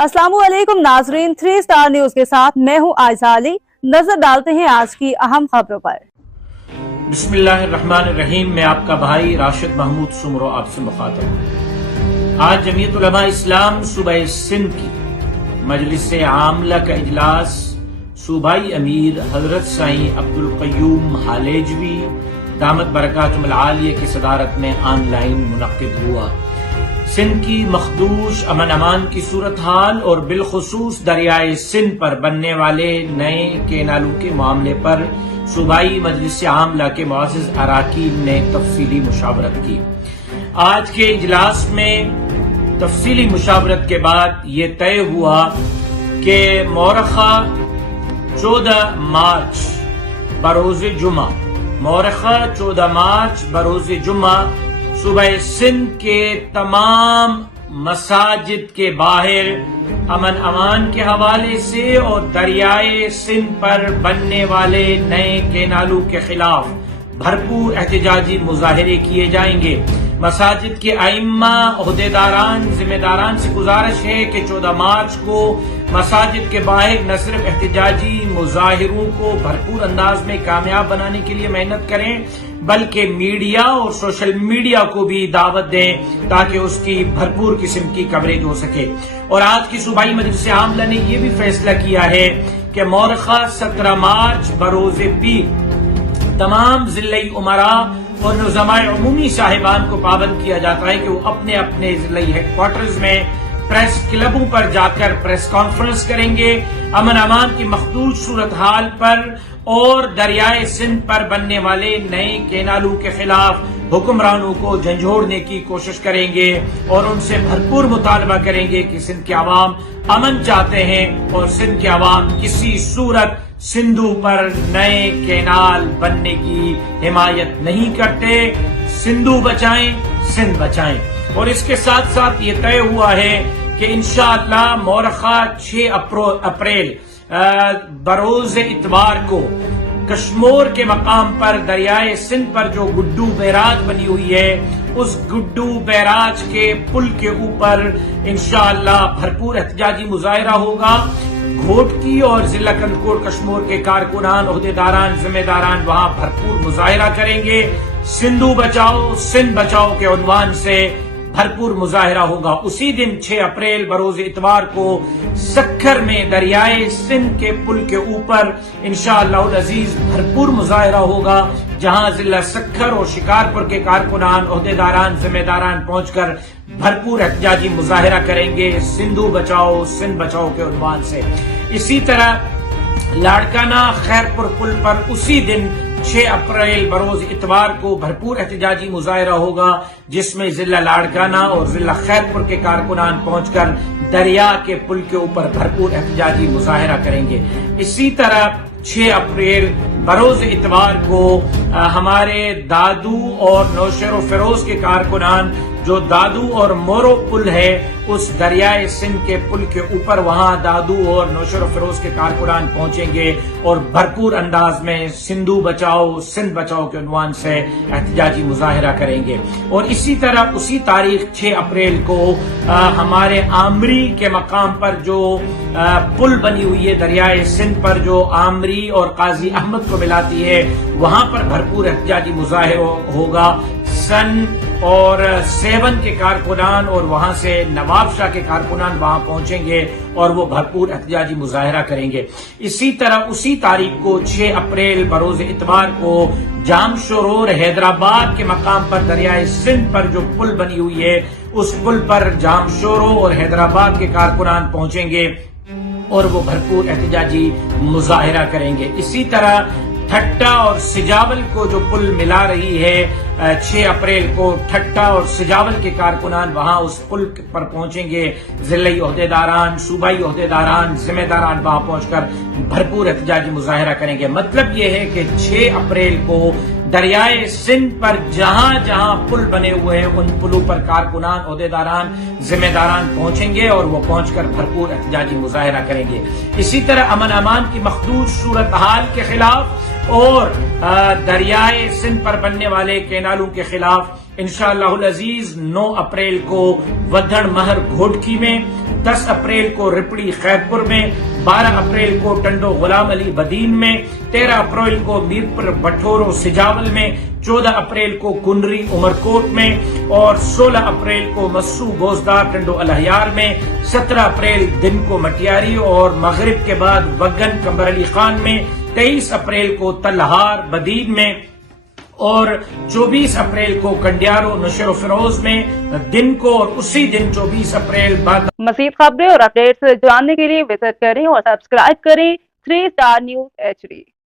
अस्सलाम वालेकुम नाजरीन, 3 स्टार न्यूज के साथ मैं हूं आयशा अली। नजर डालते हैं आज की अहम खबरों पर। बिस्मिल्लाहिर्रहमानिर्रहीम। मैं आपका भाई राशिद महमूद सुमरो आपसे मुखातब हूं। आज जमीयत उलमा इस्लाम सूबाई सिंध की मजलिस आमला का इजलास सूबाई अमीर हजरत साईं अब्दुल क़य्यूम हालेजवी दामत बरकातुहुल आलिया की सदारत में ऑनलाइन मुनक्किद हुआ। सिंध की मखदूश अमन अमान की सूरत हाल और बिलखुसूस दरियाए सिंध पर बनने वाले नए केनालों के मामले पर सूबाई मजलिस आमला के मुअज़्ज़िज़ अराकीन ने तफसीली मुशावरत की। आज के इजलास में तफसीली मुशावरत के बाद ये तय हुआ कि मौरखा 14 मार्च बरोज़ जुमा सूबह सिंध के तमाम मसाजिद के बाहर अमन अमान के हवाले से और दरियाए सिंध पर बनने वाले नए केनालों के खिलाफ भरपूर एहतजाजी मुजाहिरे किए जाएंगे। मसाजिद के आइम्मा, ओहदेदारान, जिम्मेदारान से गुजारिश है कि 14 मार्च को मसाजिद के बाहर न सिर्फ एहतजाजी मुजाहिरों को भरपूर अंदाज में कामयाब बनाने के लिए मेहनत करें, बल्कि मीडिया और सोशल मीडिया को भी दावत दें ताकि उसकी भरपूर किस्म की कवरेज हो सके। और आज की सूबाई मजलिस आमला ने यह भी फैसला किया है कि मौरखा 17 मार्च बरोज़ पीर तमाम जिले उमरा और नुज़माए उमूमी साहिबान को पाबंद किया जाता है कि वो अपने अपने जिले हेडक्वार्टर्स में प्रेस क्लबों पर जाकर प्रेस कॉन्फ्रेंस करेंगे। अमन अमान की मखदूश सूरत हाल पर और दरियाए सिंध पर बनने वाले नए केनालों के खिलाफ हुक्मरानों को झंझोड़ने की कोशिश करेंगे और उनसे भरपूर मुतालबा करेंगे कि सिंध के अवाम अमन चाहते हैं और सिंध के अवाम किसी सूरत सिंधु पर नए केनाल बनने की हिमायत नहीं करते। सिंधु बचाएं, सिंध बचाएं। और इसके साथ साथ ये तय हुआ है कि इंशाअल्लाह मौरखा 6 अप्रैल बरोज़ इतवार को कश्मोर के मकाम पर दरियाए सिंध पर जो गुड्डू बैराज बनी हुई है, उस गुड्डू बैराज के पुल के ऊपर इंशाअल्लाह भरपूर एहतजाजी मुजाहिरा होगा। घोटकी और जिला कंदकोट कश्मोर के कारकुनान, ओहदेदारान, जिम्मेदारान वहां भरपूर मुजाहिरा करेंगे। सिंधु बचाओ, सिंध बचाओ के उन्वान से भरपूर मुजाहिरा होगा। उसी दिन 6 अप्रैल बरोज़ इतवार को सक्खर में दरियाए सिंध के पुल के ऊपर इंशाअल्लाह अजीज भरपूर मुजाहिरा होगा, जहां जिला सक्खर और शिकारपुर के कारकुनान, ओहदेदारान, जिम्मेदारान पहुंचकर भरपूर एहतजाजी मुजाहिरा करेंगे सिंधु बचाओ, सिंध बचाओ के उन्वान से। इसी तरह लाड़काना खैरपुर पुल पर उसी दिन 6 अप्रैल बरोज इतवार को भरपूर एहतजाजी मुजाहिरा होगा, जिसमें जिला लाड़काना और जिला खैरपुर के कारकुनान पहुंचकर दरिया के पुल के ऊपर भरपूर एहतजाजी मुजाहिरा करेंगे। इसी तरह 6 अप्रैल बरोज इतवार को हमारे दादू और नौशेरो फिरोज के कारकुनान जो दादू और मोरो पुल है, उस दरियाए सिंध के पुल के ऊपर वहां दादू और नौशेरो फिरोज के कारकुनान पहुंचेंगे और भरपूर अंदाज में सिंधु बचाओ, सिंध बचाओ के उन्वान से एहतजाजी मुजाहिरा करेंगे। और इसी तरह उसी तारीख 6 अप्रैल को हमारे आमरी के मकाम पर जो पुल बनी हुई है दरियाए सिंध पर, जो आमरी और काजी अहमद को मिलाती है, वहां पर भरपूर एहतजाजी मुजाहिरा होगा। सन और 7 के कारकुनान और वहां से नवाब शाह के कारकुनान वहां पहुंचेंगे और वो भरपूर एहतजाजी मुजाहिरा करेंगे। इसी तरह उसी तारीख को 6 अप्रैल बरोज इतवार को जामशोर हैदराबाद के मकाम पर दरियाए सिंध पर जो पुल बनी हुई है, उस पुल पर जामशोर और हैदराबाद के कारकुनान पहुंचेंगे और वो भरपूर एहतजाजी मुजाहिरा करेंगे। इसी तरह ठट्टा और सिजावल को जो पुल मिला रही है 6 अप्रैल को ठट्टा और सिजावल के कारकुनान वहां उस पुल पर पहुंचेंगे। जिले ओहदेदारान, सूबाई ओहदेदारान, जिम्मेदारान वहां पहुंचकर भरपूर एहतजाजी मुजाहिरा करेंगे। मतलब ये है कि 6 अप्रैल को दरियाए सिंध पर जहां जहां पुल बने हुए हैं, उन पुलों पर कारकुनान, ओहदेदारान, जिम्मेदारान पहुंचेंगे और वो पहुंचकर भरपूर एहतजाजी मुजाहिरा करेंगे। इसी तरह अमन अमान की मखदूश सूरत हाल के खिलाफ اور دریائے سندھ پر بننے والے کینالوں کے خلاف انشاءاللہ العزیز 9 اپریل کو ودھڑ مہر گھوٹکی میں، 10 اپریل کو رپڑی خیرپور میں، 12 اپریل کو ٹنڈو غلام علی بدین میں، 13 اپریل کو میرپور بٹھورو سجاول میں، 14 اپریل کو کنری عمرکوٹ میں اور 16 اپریل کو مسو بوزدار ٹنڈو الہیار میں، 17 اپریل دن کو مٹیاری اور مغرب کے بعد وگن کمبر علی خان میں، 23 اپریل کو تلہار بدین میں اور 24 اپریل کو کنڈیارو نشر و فروز میں دن کو، اور اسی دن 24 اپریل بعد مزید خبریں اور اپڈیٹس جاننے کے لیے وزٹ کریں اور سبسکرائب کریں 3 Star News HD